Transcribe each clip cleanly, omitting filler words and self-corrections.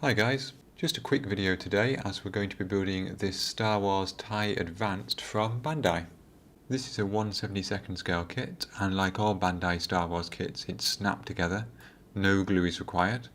Hi guys, just a quick video today as we're going to be building this Star Wars TIE Advanced from Bandai. This is a 1/72 scale kit, and like all Bandai Star Wars kits, it's snapped together, no glue is required.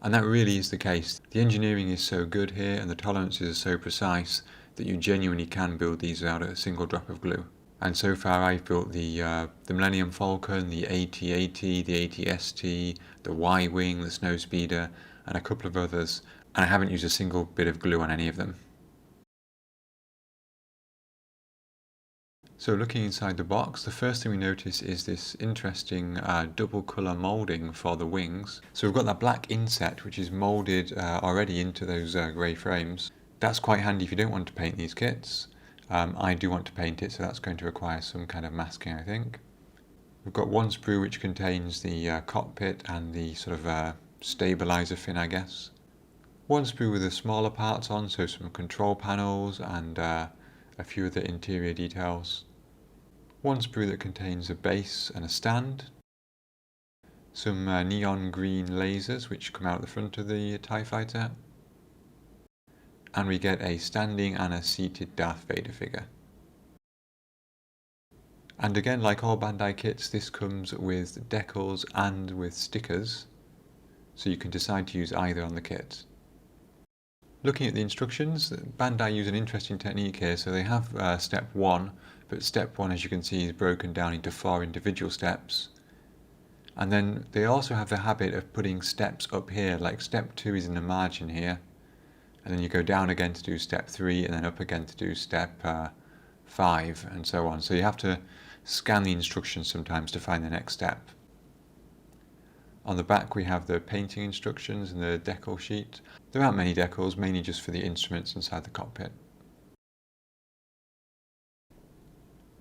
And that really is the case. The engineering is so good here and the tolerances are so precise that you genuinely can build these without a single drop of glue. And so far I've built the Millennium Falcon, the AT-AT, the AT-ST, the Y-Wing, the Snowspeeder, and a couple of others, and I haven't used a single bit of glue on any of them. So looking inside the box, the first thing we notice is this interesting double colour moulding for the wings. So we've got that black inset which is moulded already into those grey frames. That's quite handy if you don't want to paint these kits. I do want to paint it, so that's going to require some kind of masking, I think. We've got one sprue which contains the cockpit and the sort of stabilizer fin, I guess. One sprue with the smaller parts on, so some control panels and a few of the interior details. One sprue that contains a base and a stand. Some neon green lasers which come out the front of the TIE Fighter. And we get a standing and a seated Darth Vader figure. And again, like all Bandai kits, this comes with decals and with stickers, so you can decide to use either on the kit. Looking at the instructions, Bandai use an interesting technique here. So they have step 1, but step 1, as you can see, is broken down into 4 individual steps. And then they also have the habit of putting steps up here, like step 2 is in the margin here, and then you go down again to do step 3, and then up again to do step 5, and so on. So you have to scan the instructions sometimes to find the next step. On the back we have the painting instructions and the decal sheet. There aren't many decals, mainly just for the instruments inside the cockpit.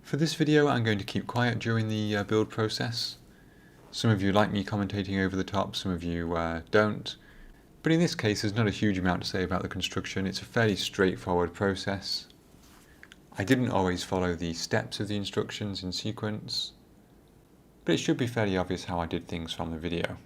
For this video I'm going to keep quiet during the build process. Some of you like me commentating over the top, some of you don't. But in this case there's not a huge amount to say about the construction. It's a fairly straightforward process. I didn't always follow the steps of the instructions in sequence, but it should be fairly obvious how I did things from the video.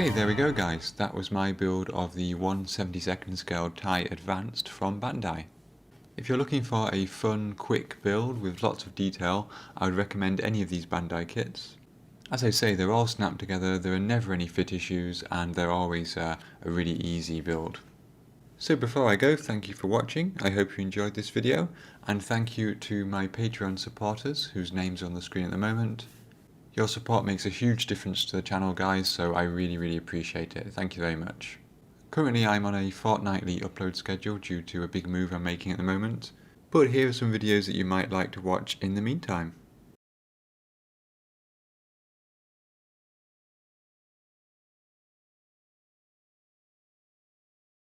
Okay, there we go guys, that was my build of the 1/72 scale TIE Advanced from Bandai. If you're looking for a fun, quick build with lots of detail, I would recommend any of these Bandai kits. As I say, they're all snapped together, there are never any fit issues, and they're always a really easy build. So before I go, thank you for watching, I hope you enjoyed this video, and thank you to my Patreon supporters, whose names are on the screen at the moment. Your support makes a huge difference to the channel guys, so I really appreciate it, thank you very much. Currently I'm on a fortnightly upload schedule due to a big move I'm making at the moment, but here are some videos that you might like to watch in the meantime.